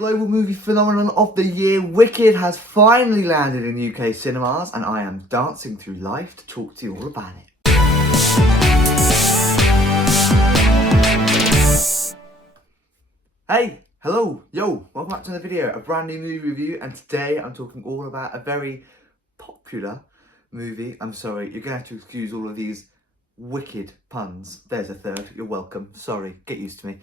global movie phenomenon of the year, Wicked, has finally landed in UK cinemas, and I am dancing through life to talk to you all about it. Hey, hello, yo, welcome back to another video, a brand new movie review, and today I'm talking all about a very popular movie. I'm sorry, you're going to have to excuse all of these wicked puns. There's a third, you're welcome. Sorry, get used to me.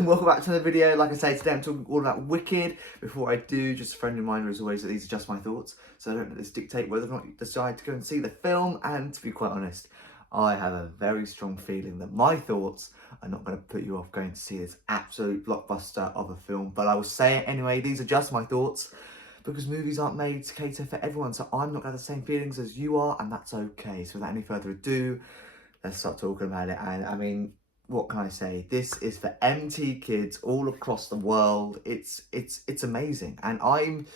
Welcome back to another video. Like I say, today I'm talking all about Wicked. Before I do, just a friendly reminder as always that these are just my thoughts, so don't let this dictate whether or not you decide to go and see the film. And to be quite honest, I have a very strong feeling that my thoughts are not going to put you off going to see this absolute blockbuster of a film. But I will say it anyway, these are just my thoughts, because movies aren't made to cater for everyone, so I'm not going to have the same feelings as you are, and that's okay. So without any further ado, let's start talking about it. And I mean, what can I say? This is for MT kids all across the world. It's amazing. And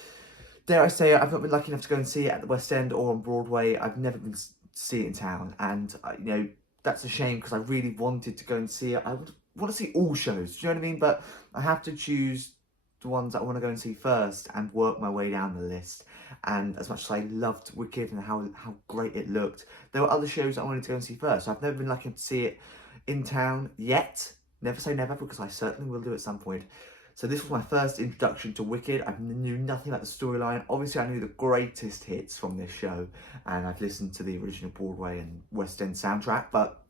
dare I say, I've not been lucky enough to go and see it at the West End or on Broadway. I've never been to see it in town. And, you know, that's a shame because I really wanted to go and see it. I would want to see all shows, do you know what I mean? But I have to choose the ones that I want to go and see first and work my way down the list. And as much as I loved Wicked and how great it looked, there were other shows that I wanted to go and see first. So I've never been lucky enough to see it in town yet. Never say never, because I certainly will do at some point. So this was my first introduction to Wicked. I knew nothing about the storyline. Obviously, I knew the greatest hits from this show, and I've listened to the original Broadway and West End soundtrack, but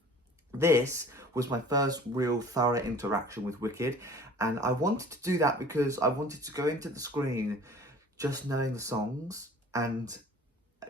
this was my first real thorough interaction with Wicked, and I wanted to do that because I wanted to go into the screen just knowing the songs, and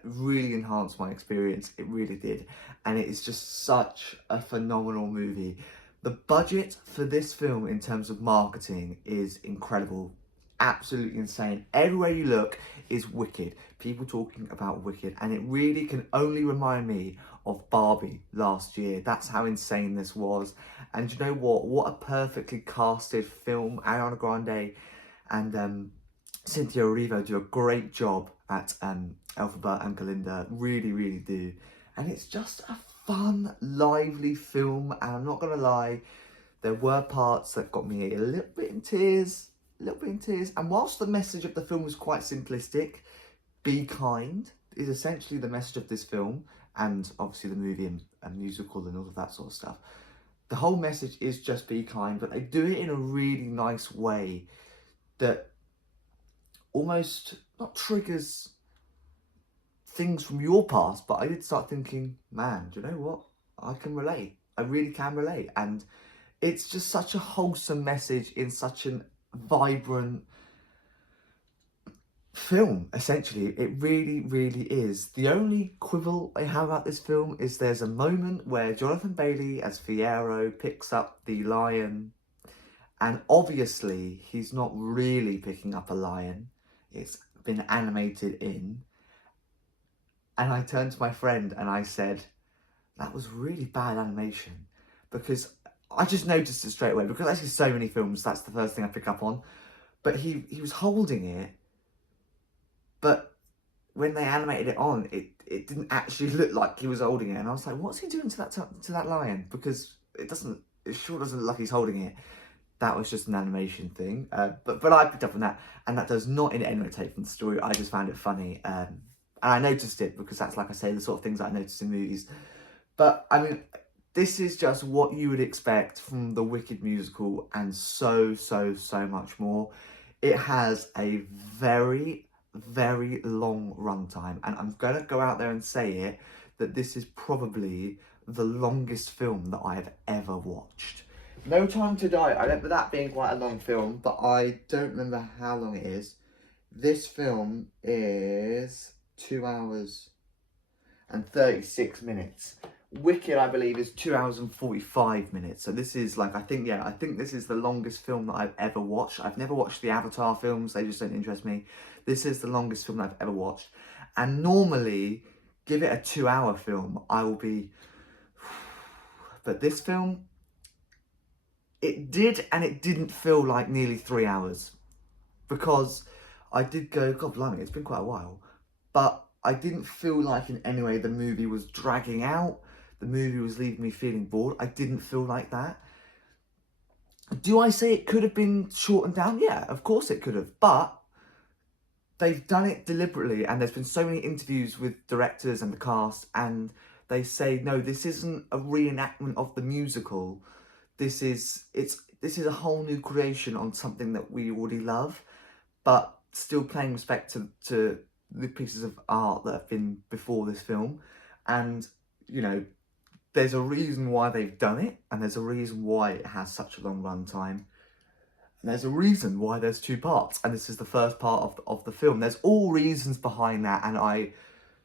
really enhanced my experience. It really did, and it is just such a phenomenal movie. The budget for this film in terms of marketing is incredible, absolutely insane. Everywhere you look is Wicked, people talking about Wicked, and it really can only remind me of Barbie last year. That's how insane this was. And you know what a perfectly casted film. Ariana Grande and Cynthia Erivo do a great job at Elphaba and Glinda, really do. And it's just a fun, lively film, and I'm not gonna lie, there were parts that got me a little bit in tears, and whilst the message of the film was quite simplistic, be kind is essentially the message of this film, and obviously the movie and musical and all of that sort of stuff. The whole message is just be kind, but they do it in a really nice way that almost not triggers things from your past, but I did start thinking, man, do you know what? I can relate. I really can relate. And it's just such a wholesome message in such a vibrant film, essentially. It really is. The only quibble I have about this film is there's a moment where Jonathan Bailey as Fiyero picks up the lion, and obviously he's not really picking up a lion. It's been animated in. And I turned to my friend and I said, that was really bad animation, because I just noticed it straight away, because actually so many films, that's the first thing I pick up on. But he was holding it, but when they animated it on, it didn't actually look like he was holding it. And I was like, what's he doing to that lion? Because it sure doesn't look like he's holding it. That was just an animation thing. But I picked up on that, and that does not in any way take from the story. I just found it funny. And I noticed it because that's, like I say, the sort of things that I notice in movies. But, I mean, this is just what you would expect from the Wicked musical, and so much more. It has a very long runtime, and I'm going to go out there and say it, that this is probably the longest film that I have ever watched. No Time to Die, I remember that being quite a long film, but I don't remember how long it is. This film is 2 hours and 36 minutes. Wicked, I believe, is 2 hours and 45 minutes. So this is like, I think this is the longest film that I've ever watched. I've never watched the Avatar films. They just don't interest me. This is the longest film I've ever watched. And normally, give it a 2 hour film, I will be, but this film, it did and it didn't feel like nearly 3 hours, because I did go, God blimey, it's been quite a while, but I didn't feel like in any way the movie was dragging out, the movie was leaving me feeling bored. I didn't feel like that. Do I say it could have been shortened down? Yeah, of course it could have, but they've done it deliberately, and there's been so many interviews with directors and the cast, and they say, no, this isn't a reenactment of the musical. This is a whole new creation on something that we already love, but still paying respect to the pieces of art that have been before this film. And, you know, there's a reason why they've done it, and there's a reason why it has such a long run time. And there's a reason why there's two parts, and this is the first part of the film. There's all reasons behind that, and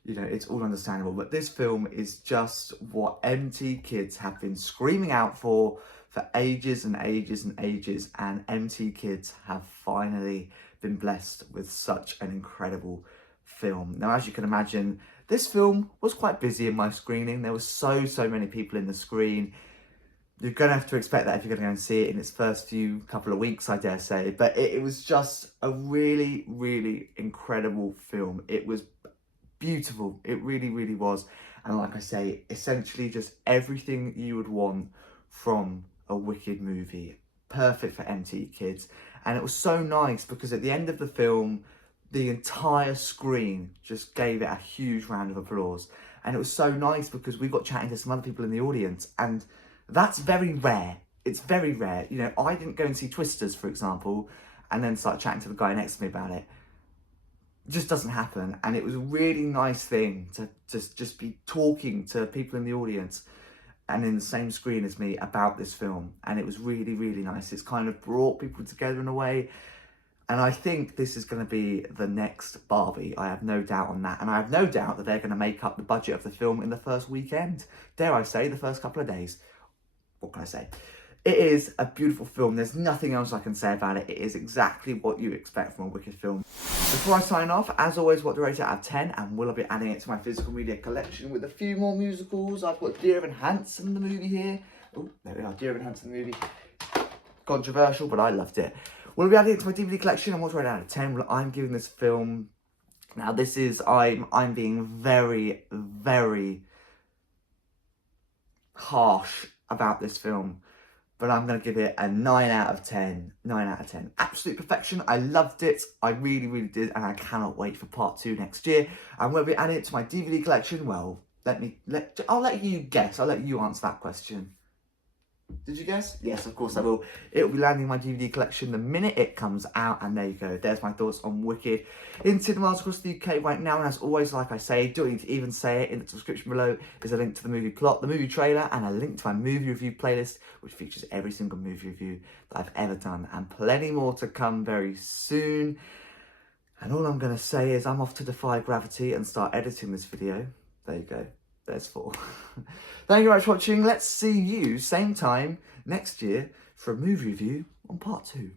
it's all understandable. But this film is just what MT Kids have been screaming out for ages and ages and ages, and MT Kids have finally been blessed with such an incredible film. Now, as you can imagine, this film was quite busy in my screening. There were so many people in the screen. You're going to have to expect that if you're going to go and see it in its first couple of weeks, I dare say. But it was just a really, really incredible film. It was beautiful. It really, really was. And like I say, essentially just everything you would want from a Wicked movie. Perfect for MT Kids. And it was so nice because at the end of the film, the entire screen just gave it a huge round of applause. And it was so nice because we got chatting to some other people in the audience, and that's very rare. It's very rare. You know, I didn't go and see Twisters, for example, and then start chatting to the guy next to me about it. It just doesn't happen. And it was a really nice thing to just be talking to people in the audience and in the same screen as me about this film. And it was really, really nice. It's kind of brought people together in a way. And I think this is going to be the next Barbie. I have no doubt on that. And I have no doubt that they're going to make up the budget of the film in the first weekend. Dare I say, the first couple of days. What can I say? It is a beautiful film. There's nothing else I can say about it. It is exactly what you expect from a Wicked film. Before I sign off, as always, what do I rate it out of 10? And will I be adding it to my physical media collection with a few more musicals? I've got Dear Evan Hansen, the movie here. Oh, there we are, Dear Evan Hansen, the movie. Controversial, but I loved it. Will I be adding it to my DVD collection? And what do I rate it out of 10? Well, I'm giving this film... Now, this is... I'm being very, very harsh about this film, but I'm going to give it a 9 out of 10. 9 out of 10. Absolute perfection. I loved it. I really, really did. And I cannot wait for part 2 next year. And will I be adding it to my DVD collection? Well, I'll let you guess. I'll let you answer that question. Did you guess? Yes, of course I will. It will be landing in my DVD collection the minute it comes out, and there you go. There's my thoughts on Wicked in cinemas across the UK right now. And as always, like I say, don't need to even say it, in the description below is a link to the movie plot, the movie trailer, and a link to my movie review playlist, which features every single movie review that I've ever done, and plenty more to come very soon. And all I'm going to say is I'm off to defy gravity and start editing this video. There you go. There's 4. Thank you very much for watching. Let's see you same time next year for a movie review on part 2.